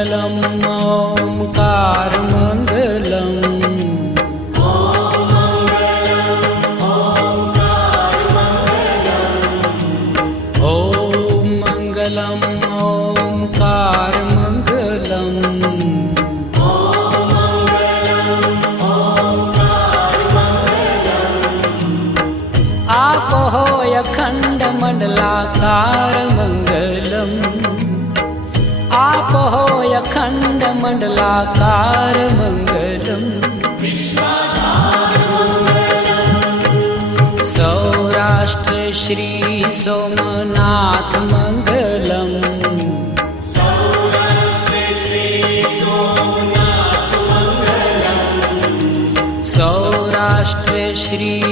मङ्गलम् ओङ्कारमङ्गलम् अखंड मंडलाकार मंगलम आप हो अखंड मंडलाकार मंगलम सौराष्ट्र श्री सोमनाथ मंगलम सौराष्ट्र श्री